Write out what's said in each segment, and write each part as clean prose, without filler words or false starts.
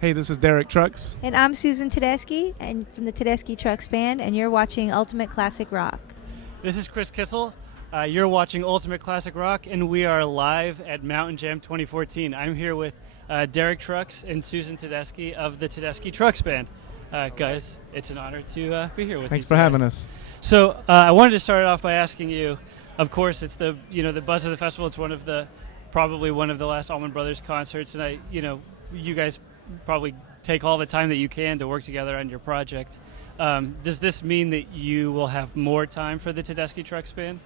Hey, this is Derek Trucks. And I'm Susan Tedeschi, and from the Tedeschi Trucks Band, and you're watching Ultimate Classic Rock. This is Chris Kissel. You're watching Ultimate Classic Rock, and we are live at Mountain Jam 2014. I'm here with Derek Trucks and Susan Tedeschi of the Tedeschi Trucks Band. Guys, it's an honor to be here with you. Thanks for having us. So I wanted to start off by asking you. Of course, it's the buzz of the festival. It's probably one of the last Allman Brothers concerts, and you guys probably take all the time that you can to work together on your project. Does this mean that you will have more time for the Tedeschi Trucks Band?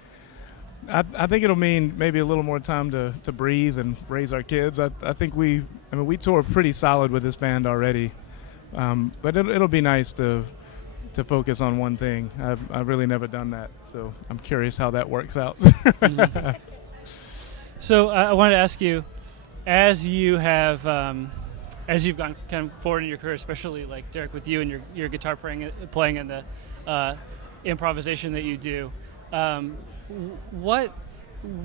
I think it'll mean maybe a little more time to breathe and raise our kids. I think we tour pretty solid with this band already, but it'll be nice to focus on one thing. I've really never done that, so I'm curious how that works out. Mm-hmm. So I wanted to ask you, as you've gone kind of forward in your career, especially like Derek with you and your guitar playing and the improvisation that you do, what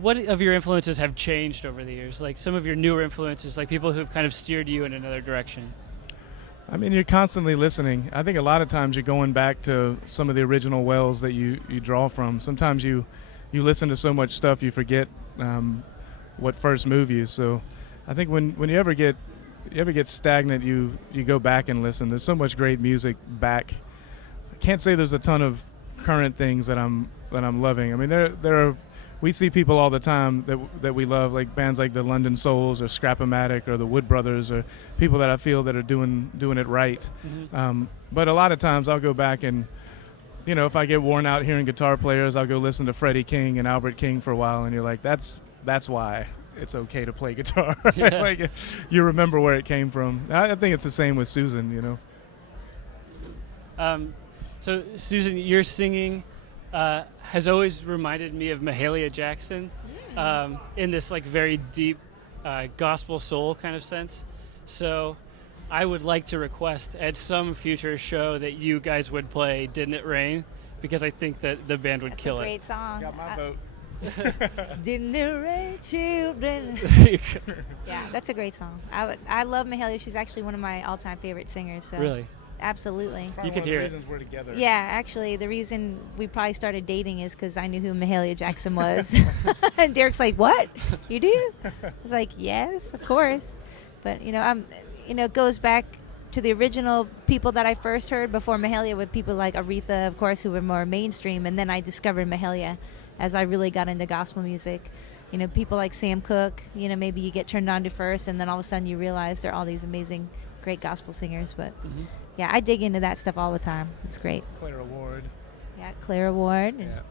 of your influences have changed over the years? Like some of your newer influences, like people who've kind of steered you in another direction. I mean, you're constantly listening. I think a lot of times you're going back to some of the original wells that you draw from. Sometimes you listen to so much stuff you forget what first moved you. So I think when you ever get stagnant, you go back and listen. There's so much great music back. I can't say there's a ton of current things that I'm loving. I mean, we see people all the time that we love, like bands like the London Souls or Scrap-O-Matic or the Wood Brothers, or people that I feel that are doing it right. Mm-hmm. But a lot of times I'll go back and, if I get worn out hearing guitar players, I'll go listen to Freddie King and Albert King for a while, and you're like, that's why it's okay to play guitar. Yeah. Like, you remember where it came from. I think it's the same with Susan, So Susan, your singing has always reminded me of Mahalia Jackson in this like very deep gospel soul kind of sense. So I would like to request at some future show that you guys would play Didn't It Rain, because I think that the band would kill it. That's a great song. Got my vote. Didn't it rain, children? Yeah, that's a great song. I love Mahalia. She's actually one of my all-time favorite singers. So. Really? Absolutely. You could hear it. We're together. Yeah, actually, the reason we probably started dating is because I knew who Mahalia Jackson was. And Derek's like, "What? You do?" I was like, "Yes, of course." But it goes back to the original people that I first heard before Mahalia, with people like Aretha, of course, who were more mainstream, and then I discovered Mahalia as I really got into gospel music. People like Sam Cooke. Maybe you get turned on to first, and then all of a sudden you realize there are all these amazing, great gospel singers. But. Mm-hmm. Yeah, I dig into that stuff all the time. It's great. Clara Ward. Yeah, Clara Ward. Yeah.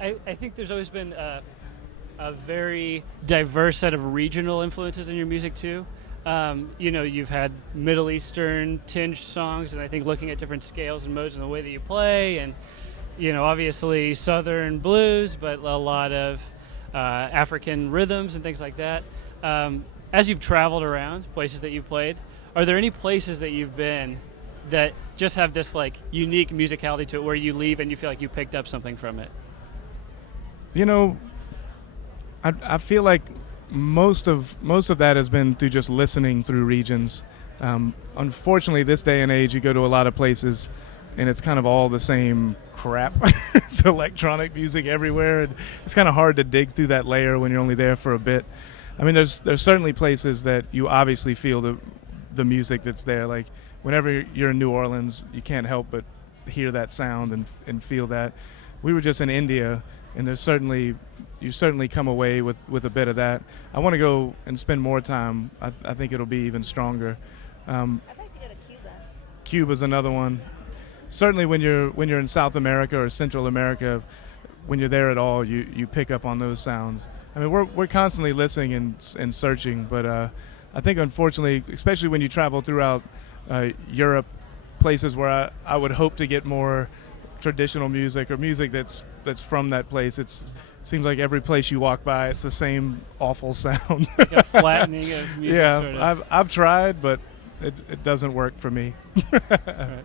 I think there's always been a very diverse set of regional influences in your music too. You've had Middle Eastern tinged songs, and I think looking at different scales and modes in the way that you play, and obviously Southern blues, but a lot of African rhythms and things like that. As you've traveled around places that you've played, are there any places that you've been that just have this like unique musicality to it, where you leave and you feel like you picked up something from it? I feel like most of that has been through just listening through regions. Unfortunately, this day and age, you go to a lot of places and it's kind of all the same crap. It's electronic music everywhere, and it's kind of hard to dig through that layer when you're only there for a bit. I mean, there's certainly places that you obviously feel the music that's there. Like whenever you're in New Orleans, you can't help but hear that sound and feel that. We were just in India, and you certainly come away with a bit of that. I want to go and spend more time. I think it'll be even stronger. I'd like to go to Cuba. Cuba's another one. Certainly when you're in South America or Central America, when you're there at all, you pick up on those sounds. I mean, we're constantly listening and searching, but I think unfortunately, especially when you travel throughout Europe, places where I would hope to get more traditional music or music that's from that place. It seems like every place you walk by, it's the same awful sound. It's like a flattening of music. Yeah, sort of. I've tried, but it doesn't work for me. Right.